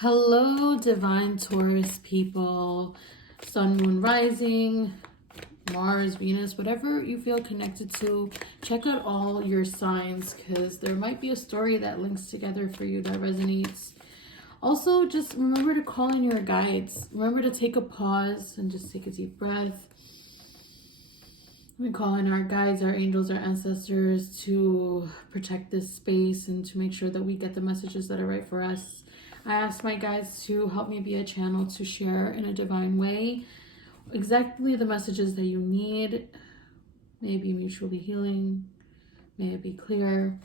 Hello, divine Taurus people, sun, moon, rising, Mars, Venus, whatever you feel connected to. Check out all your signs because there might be a story that links together for you that resonates. Also, just remember to call in your guides. Remember to take a pause and just take a deep breath. We call in our guides, our angels, our ancestors to protect this space and to make sure that we get the messages that are right for us. I ask my guides to help me be a channel to share in a divine way exactly the messages that you need. May it be mutually healing. May it be clear.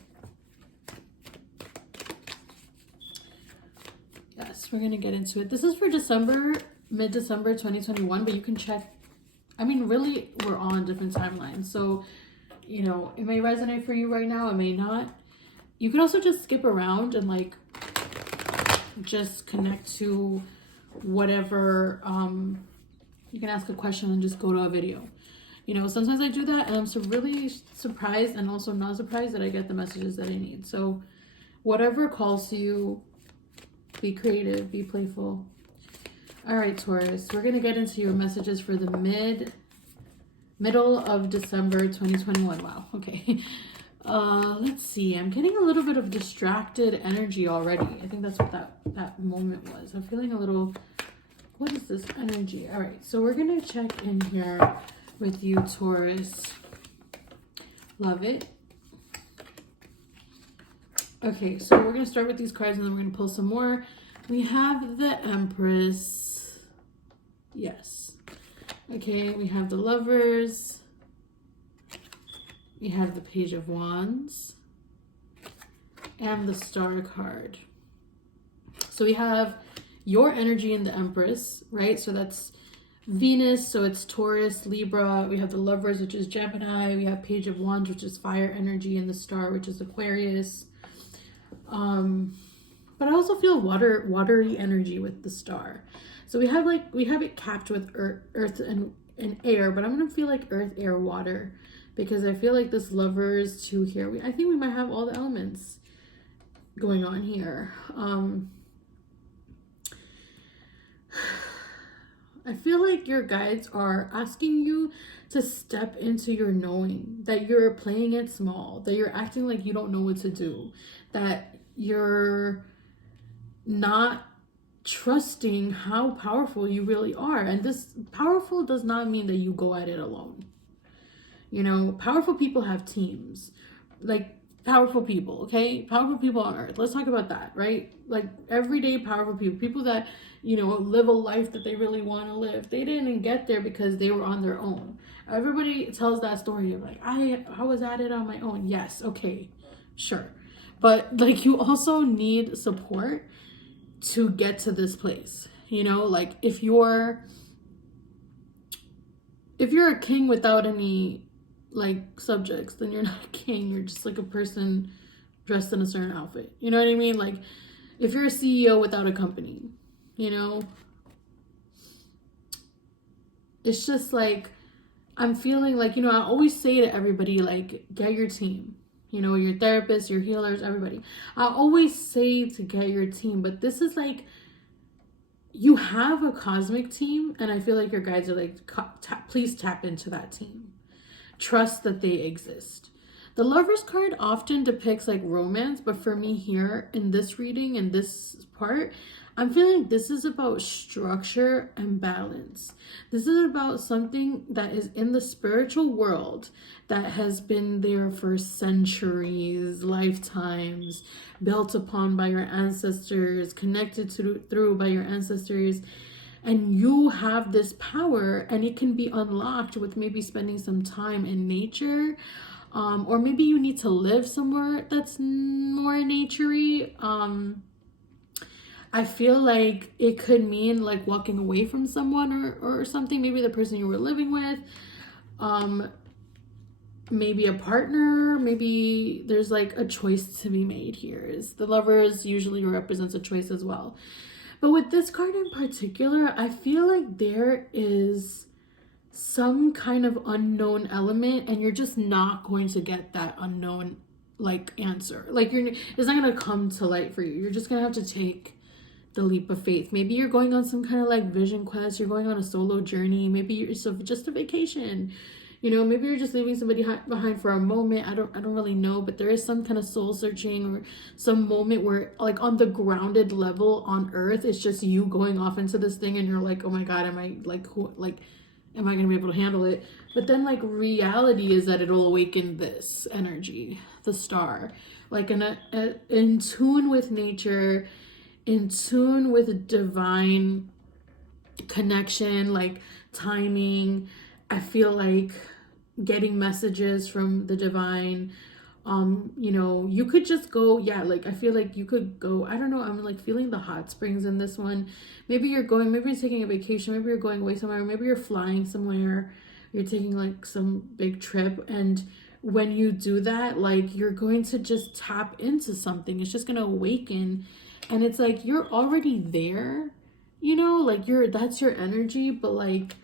Yes, we're going to get into it. This is for December, mid-December 2021, but you can check. I mean, really, we're on different timelines. So, you know, it may resonate for you right now. It may not. You can also just skip around and like just connect to whatever. You can ask a question and just go to a video. You know, sometimes I do that and I'm really surprised and also not surprised that I get the messages that I need. So whatever calls to you, be creative, be playful. All right, Taurus, we're going to get into your messages for the middle of December 2021. Wow. Okay. Let's see. I'm getting a little bit of distracted energy already. I think that's what that moment was. I'm feeling a little, what is this energy? All right. So we're going to check in here with you, Taurus. Love it. Okay. So we're going to start with these cards and then we're going to pull some more. We have the Empress. Yes. Okay. We have the Lovers. We have the Page of Wands and the Star card. So we have your energy in the Empress, right? So that's Venus, so it's Taurus, Libra. We have the Lovers, which is Gemini. We have Page of Wands, which is fire energy, and the Star, which is Aquarius. But I also feel watery energy with the Star. So we have it capped with earth and air, but I'm gonna feel like earth, air, water. Because I feel like this Lovers to here, I think we might have all the elements going on here. I feel like your guides are asking you to step into your knowing, that you're playing it small, that you're acting like you don't know what to do, that you're not trusting how powerful you really are. And this powerful does not mean that you go at it alone. You know, powerful people have teams, like powerful people, okay? Powerful people on earth. Let's talk about that, right? Like everyday powerful people that, you know, live a life that they really want to live. They didn't get there because they were on their own. Everybody tells that story of like, I was at it on my own. Yes, okay, sure. But like you also need support to get to this place. You know, like if you're a king without any like subjects, then you're not a king. You're just like a person dressed in a certain outfit. You know what I mean? Like if you're a CEO without a company, you know, it's just like I'm feeling like, you know, I always say to everybody, like, get your team, you know, your therapists, your healers, everybody. I always say to get your team, but this is like you have a cosmic team, and I feel like your guides are like, please tap into that team. Trust that they exist. The Lovers card often depicts like romance, but for me here in this reading, in this part, I'm feeling like this is about structure and balance. This is about something that is in the spiritual world that has been there for centuries, lifetimes, built upon by your ancestors, connected through by your ancestors. And you have this power, and it can be unlocked with maybe spending some time in nature, or maybe you need to live somewhere that's more naturey. I feel like it could mean like walking away from someone or something, maybe the person you were living with, maybe a partner, maybe there's like a choice to be made here. Is the Lovers usually represents a choice as well. But with this card in particular, I feel like there is some kind of unknown element, and you're just not going to get that unknown like answer. Like it's not gonna come to light for you. You're just gonna have to take the leap of faith. Maybe you're going on some kind of like vision quest. You're going on a solo journey. Maybe you're just a vacation. You know, maybe you're just leaving somebody behind for a moment. I don't really know, but there is some kind of soul searching or some moment where, like, on the grounded level on Earth, it's just you going off into this thing, and you're like, oh my God, am I like who, like, am I gonna be able to handle it? But then, like, reality is that it'll awaken this energy, the star, like in tune with nature, in tune with divine connection, like timing. I feel like getting messages from the divine. You know, you could just go, yeah, like I feel like you could go, I don't know, I'm like feeling the hot springs in this one. Maybe you're taking a vacation, maybe you're going away somewhere, maybe you're flying somewhere, you're taking like some big trip, and when you do that, like, you're going to just tap into something. It's just gonna awaken, and it's like you're already there, you know, like that's your energy. But like,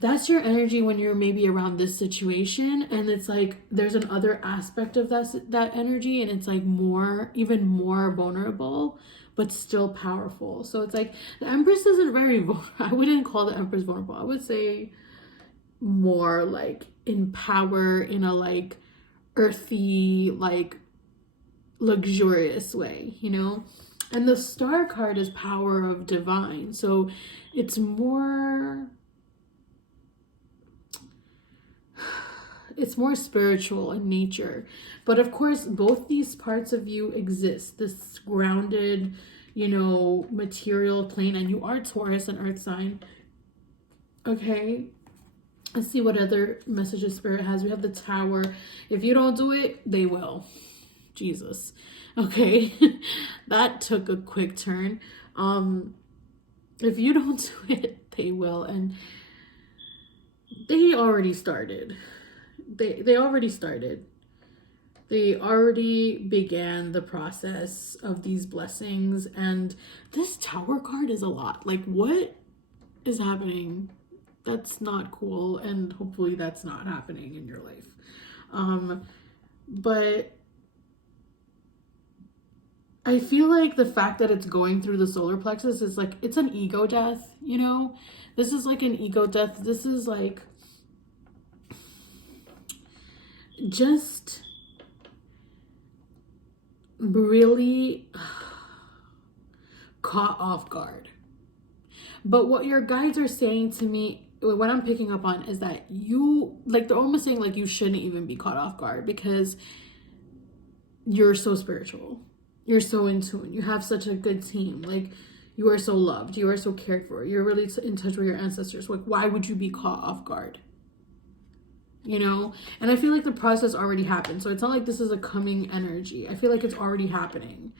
that's your energy when you're maybe around this situation, and it's like there's another aspect of that energy, and it's like even more vulnerable but still powerful. So it's like the Empress isn't very I wouldn't call the Empress vulnerable. I would say more like in power, in a like earthy, like luxurious way, you know. And the star card is power of divine, so it's more spiritual in nature. But of course, both these parts of you exist, this grounded, you know, material plane, and you are Taurus, an earth sign. Okay, let's see what other messages Spirit has. We have the Tower. If you don't do it, they will. Jesus. Okay. That took a quick turn. If you don't do it, they will. And they already started. They already started. They already began the process of these blessings. And this Tower card is a lot. Like, what is happening? That's not cool. And hopefully that's not happening in your life. But I feel like the fact that it's going through the solar plexus is like, it's an ego death, you know? This is like an ego death. This is like just really caught off guard. But what your guides are saying to me, what I'm picking up on, is that you, like, they're almost saying like you shouldn't even be caught off guard because you're so spiritual. You're so in tune. You have such a good team. Like, you are so loved. You are so cared for. You're really in touch with your ancestors. Like, why would you be caught off guard? You know? And I feel like the process already happened. So it's not like this is a coming energy. I feel like it's already happening.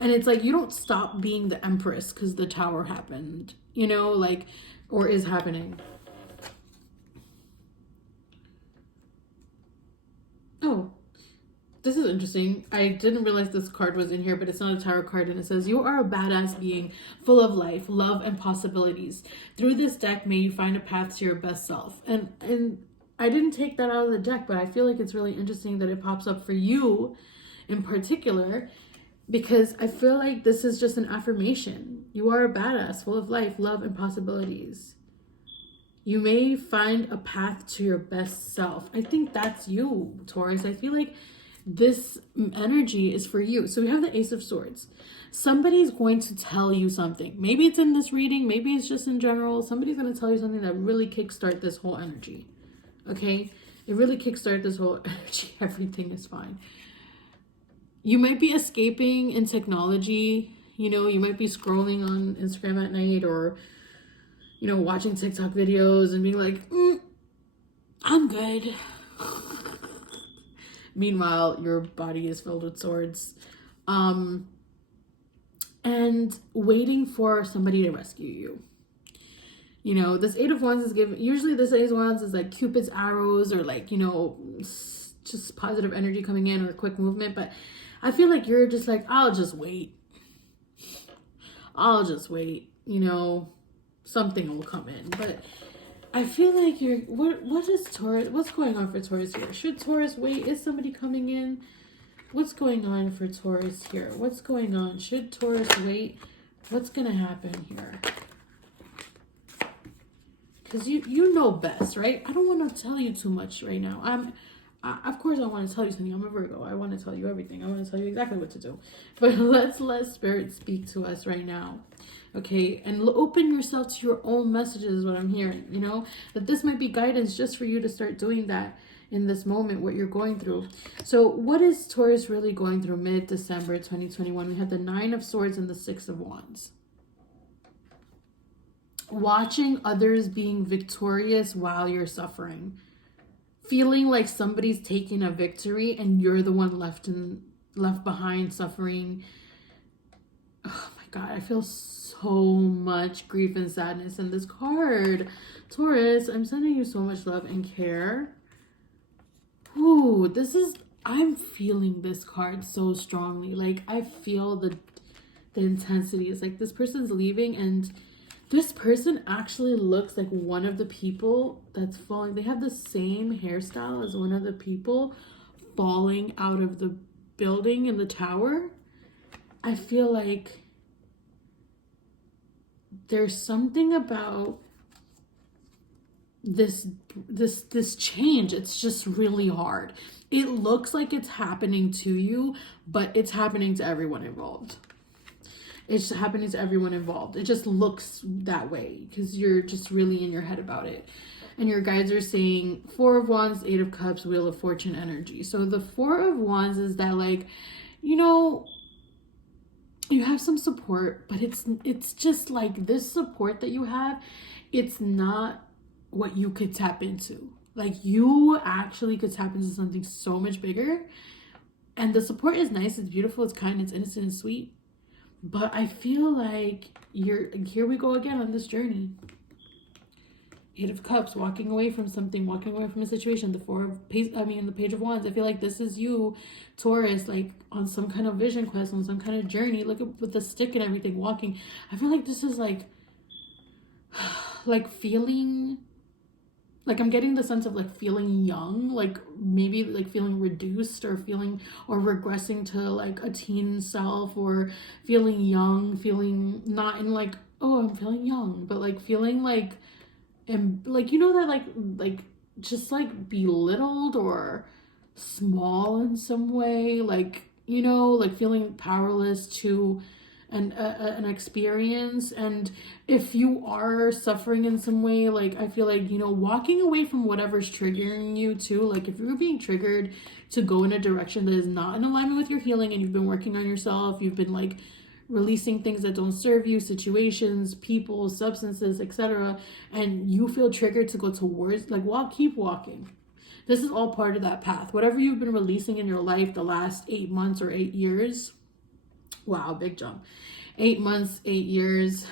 And it's like, you don't stop being the Empress because the Tower happened. You know? Like, or is happening. Oh. This is interesting. I didn't realize this card was in here, but it's not a tarot card, and it says, you are a badass being full of life, love, and possibilities. Through this deck, may you find a path to your best self. And I didn't take that out of the deck, but I feel like it's really interesting that it pops up for you in particular, because I feel like this is just an affirmation. You are a badass, full of life, love, and possibilities. You may find a path to your best self. I think that's you, Taurus. I feel like this energy is for you. So we have the Ace of Swords. Somebody's going to tell you something. Maybe it's in this reading. Maybe it's just in general. Somebody's going to tell you something that really kickstart this whole energy. Okay? It really kickstart this whole energy. Everything is fine. You might be escaping in technology. You know, you might be scrolling on Instagram at night, or, you know, watching TikTok videos and being like, I'm good. Meanwhile, your body is filled with swords. And waiting for somebody to rescue you. You know, this Eight of Wands is given, usually this Eight of Wands is like Cupid's arrows, or like, you know, just positive energy coming in, or quick movement. But I feel like you're just like, I'll just wait. You know, something will come in. But I feel like you're, what is Taurus, what's going on for Taurus here? Should Taurus wait? Is somebody coming in? What's going on for Taurus here? What's going on? Should Taurus wait What's gonna happen here? Because you know best, right? I don't want to tell you too much right now. Of course I want to tell you something. I'm a Virgo. I want to tell you everything. I want to tell you exactly what to do. But let's let Spirit speak to us right now. Okay? And open yourself to your own messages is what I'm hearing. You know? That this might be guidance just for you to start doing that in this moment, what you're going through. So what is Taurus really going through mid-December 2021? We have the 9 of Swords and the 6 of Wands. Watching others being victorious while you're suffering. Feeling like somebody's taking a victory and you're the one left behind suffering. Oh my God, I feel so much grief and sadness in this card. Taurus, I'm sending you so much love and care. Ooh, I'm feeling this card so strongly. Like, I feel the intensity. It's like this person's leaving, and this person actually looks like one of the people that's falling. They have the same hairstyle as one of the people falling out of the building in the tower. I feel like there's something about this change. It's just really hard. It looks like it's happening to you, but it's happening to everyone involved. It's happening to everyone involved. It just looks that way because you're just really in your head about it. And your guides are saying 4 of Wands, 8 of Cups, Wheel of Fortune energy. So the 4 of Wands is that, like, you know, you have some support, but it's just like this support that you have, it's not what you could tap into. Like, you actually could tap into something so much bigger. And the support is nice, it's beautiful, it's kind, it's innocent, and sweet. But I feel like here we go again on this journey. 8 of Cups, walking away from something, walking away from a situation. The Page of Wands. I feel like this is you, Taurus, like on some kind of vision quest, on some kind of journey. Look at with the stick and everything, walking. I feel like this is like feeling, like I'm getting the sense of like feeling young, like maybe like feeling reduced or regressing to like a teen self, or feeling young, feeling not in like, oh, I'm feeling young, but like feeling like, and like, you know, that like just like belittled or small in some way, like, you know, like feeling powerless to an experience. And if you are suffering in some way, like I feel like, you know, walking away from whatever's triggering you too, like if you're being triggered to go in a direction that is not in alignment with your healing, and you've been working on yourself, you've been like releasing things that don't serve you, situations, people, substances, etc., and you feel triggered to go towards, like, keep walking. This is all part of that path. Whatever you've been releasing in your life the last 8 months or 8 years, wow, big jump. 8 months, 8 years,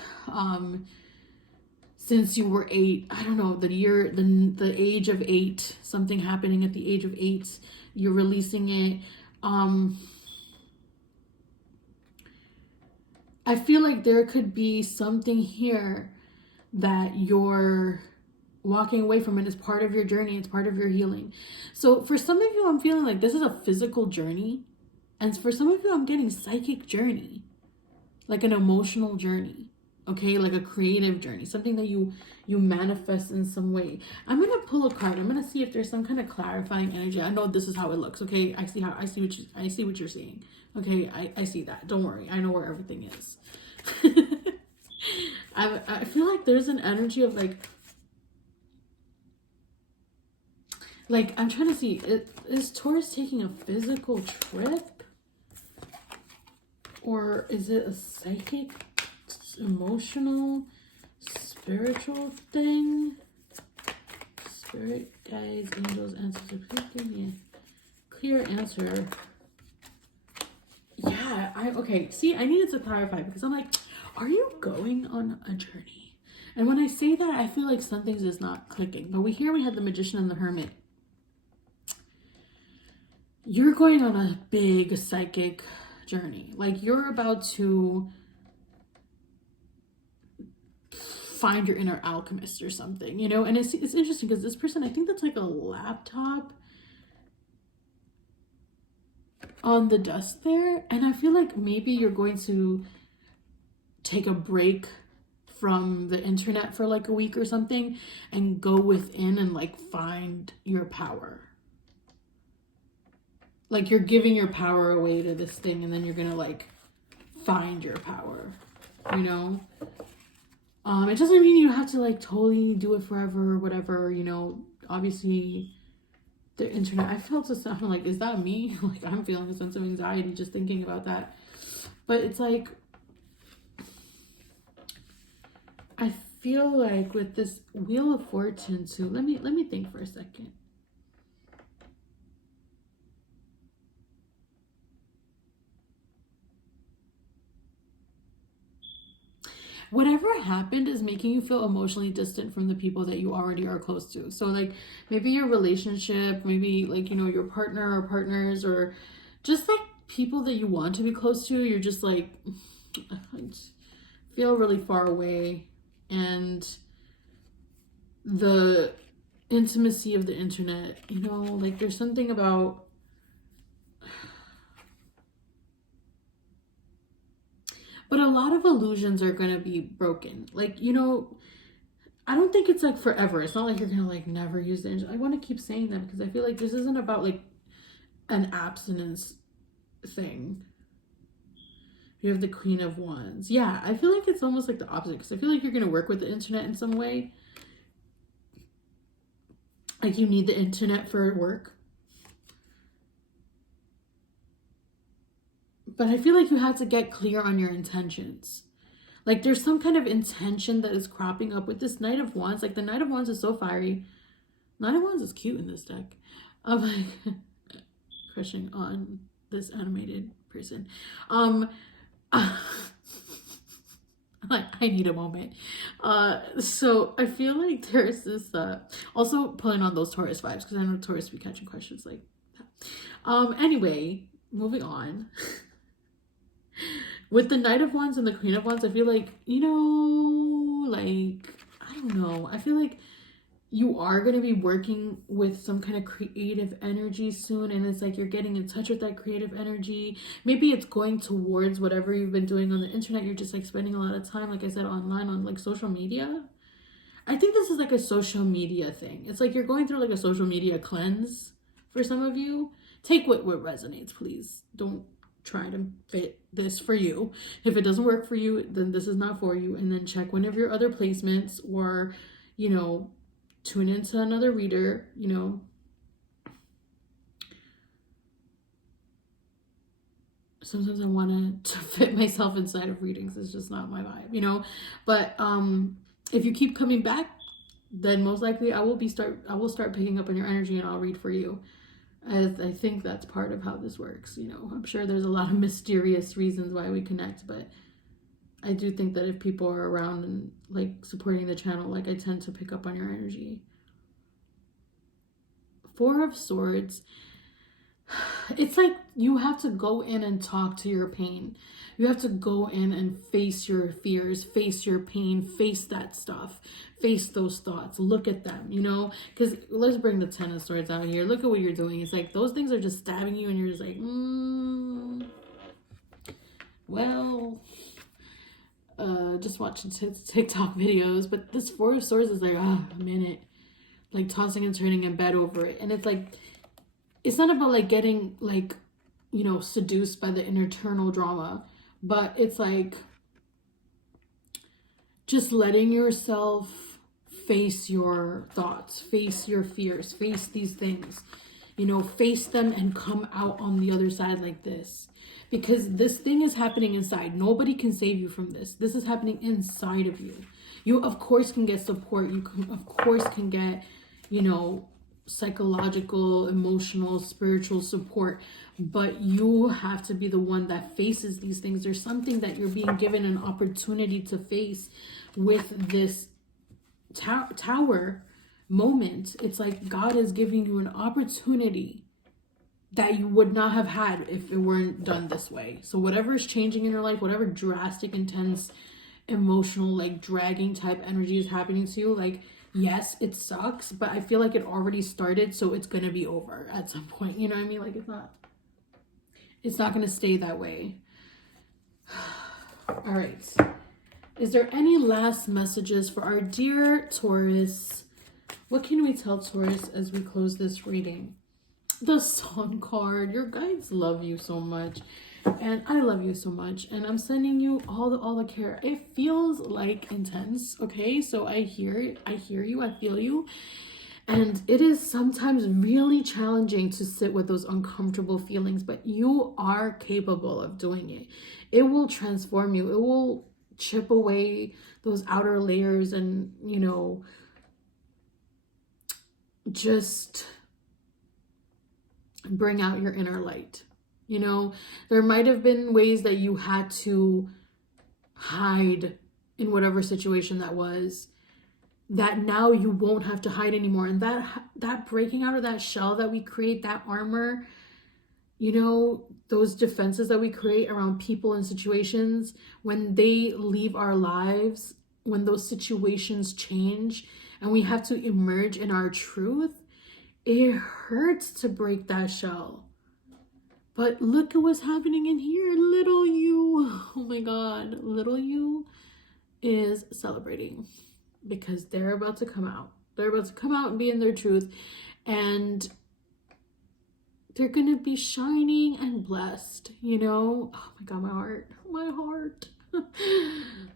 since you were 8, I don't know, the age of 8, something happening at the age of 8, you're releasing it. I feel like there could be something here that you're walking away from, and it's part of your journey, it's part of your healing. So for some of you, I'm feeling like this is a physical journey, and for some of you, I'm getting psychic journey, like an emotional journey, okay, like a creative journey, something that you manifest in some way. I'm gonna pull a card. I'm gonna see if there's some kind of clarifying energy. I know this is how it looks, okay? I see what you're seeing. Okay, I see that. Don't worry. I know where everything is. I feel like there's an energy of like I'm trying to see, is Taurus taking a physical trip? Or is it a psychic, emotional, spiritual thing? Spirit, guides, angels, ancestors, please give me a clear answer. Yeah, okay. See, I needed to clarify because I'm like, are you going on a journey? And when I say that, I feel like something's just not clicking. But we had the Magician and the Hermit. You're going on a big psychic journey. Like, you're about to find your inner alchemist or something, you know? And it's interesting because this person, I think that's like a laptop on the desk there, and I feel like maybe you're going to take a break from the internet for like a week or something and go within and like find your power. Like you're giving your power away to this thing and then you're gonna like find your power, you know? It doesn't mean you have to like totally do it forever or whatever, you know. Obviously the internet, I felt a sound like, is that me? Like I'm feeling a sense of anxiety just thinking about that. But it's like, I feel like with this Wheel of Fortune too, let me think for a second. Whatever happened is making you feel emotionally distant from the people that you already are close to. So like maybe your relationship, maybe like, you know, your partner or partners, or just like people that you want to be close to, you're just like, I just feel really far away. And the intimacy of the internet, you know, like there's something about, but a lot of illusions are going to be broken. Like, you know, I don't think it's like forever. It's not like you're going to like never use the internet. I want to keep saying that because I feel like this isn't about like an abstinence thing. You have the Queen of Wands. Yeah, I feel like it's almost like the opposite because I feel like you're going to work with the internet in some way. Like you need the internet for work. But I feel like you have to get clear on your intentions. Like there's some kind of intention that is cropping up with this Knight of Wands. Like the Knight of Wands is so fiery. Knight of Wands is cute in this deck. I'm like crushing on this animated person. I need a moment. So I feel like there's this also pulling on those Taurus vibes because I know Taurus be catching questions like that. Anyway, moving on. With the Knight of Wands and the Queen of Wands, I feel like, you know, like, I don't know. I feel like you are going to be working with some kind of creative energy soon. And it's like you're getting in touch with that creative energy. Maybe it's going towards whatever you've been doing on the internet. You're just like spending a lot of time, like I said, online on like social media. I think this is like a social media thing. It's like you're going through like a social media cleanse for some of you. Take what resonates, please. Don't try to fit this for you. If it doesn't work for you, then this is not for you. And then check one of your other placements, or, you know, tune into another reader, you know. Sometimes I want to fit myself inside of readings. It's just not my vibe, you know. But if you keep coming back, then most likely I will start picking up on your energy and I'll read for you. As I think that's part of how this works, you know. I'm sure there's a lot of mysterious reasons why we connect, but I do think that if people are around and like supporting the channel, like I tend to pick up on your energy. Four of Swords. It's like you have to go in and talk to your pain. You have to go in and face your fears, face your pain, face that stuff, face those thoughts, look at them, you know, because let's bring the Ten of Swords out here. Look at what you're doing. It's like those things are just stabbing you and you're just like, well, just watching TikTok videos. But this Four of Swords is like, a minute, like tossing and turning in bed over it. And it's like, it's not about like getting like, you know, seduced by the internal drama, but it's like just letting yourself face your thoughts, face your fears, face these things, you know, face them and come out on the other side like this. Because this thing is happening inside. Nobody can save you from this. This is happening inside of you. You, of course, can get support. You, of course, can get, you know, psychological, emotional, spiritual support, but you have to be the one that faces these things. There's something that you're being given an opportunity to face with this tower moment. It's like God is giving you an opportunity that you would not have had if it weren't done this way. So whatever is changing in your life, whatever drastic, intense, emotional, like dragging type energy is happening to you, like, yes, it sucks, but I feel like it already started, so it's gonna be over at some point. You know what I mean? Like it's not gonna stay that way. All right. Is there any last messages for our dear Taurus? What can we tell Taurus as we close this reading? The Sun card. Your guides love you so much. And I love you so much. And I'm sending you all the care. It feels like intense, okay? So I hear you, I feel you. And it is sometimes really challenging to sit with those uncomfortable feelings, but you are capable of doing it. It will transform you. It will chip away those outer layers and, you know, just bring out your inner light. You know, there might have been ways that you had to hide in whatever situation that was, that now you won't have to hide anymore. And that breaking out of that shell that we create, that armor, you know, those defenses that we create around people and situations, when they leave our lives, when those situations change and we have to emerge in our truth, it hurts to break that shell. But look at what's happening in here. Little you, oh my God, little you is celebrating because they're about to come out. They're about to come out and be in their truth. And they're going to be shining and blessed, you know? Oh my God, my heart.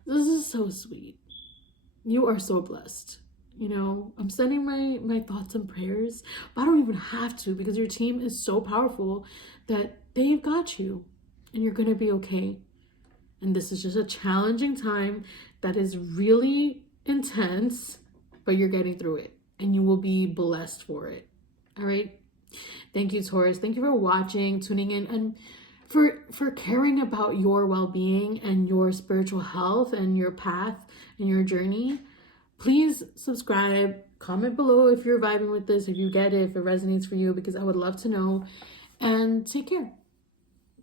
This is so sweet. You are so blessed. You know, I'm sending my thoughts and prayers, but I don't even have to because your team is so powerful that they've got you and you're going to be okay. And this is just a challenging time that is really intense, but you're getting through it and you will be blessed for it. All right. Thank you, Taurus. Thank you for watching, tuning in, and for caring about your well-being and your spiritual health and your path and your journey. Please subscribe, comment below if you're vibing with this, if you get it, if it resonates for you, because I would love to know. And take care.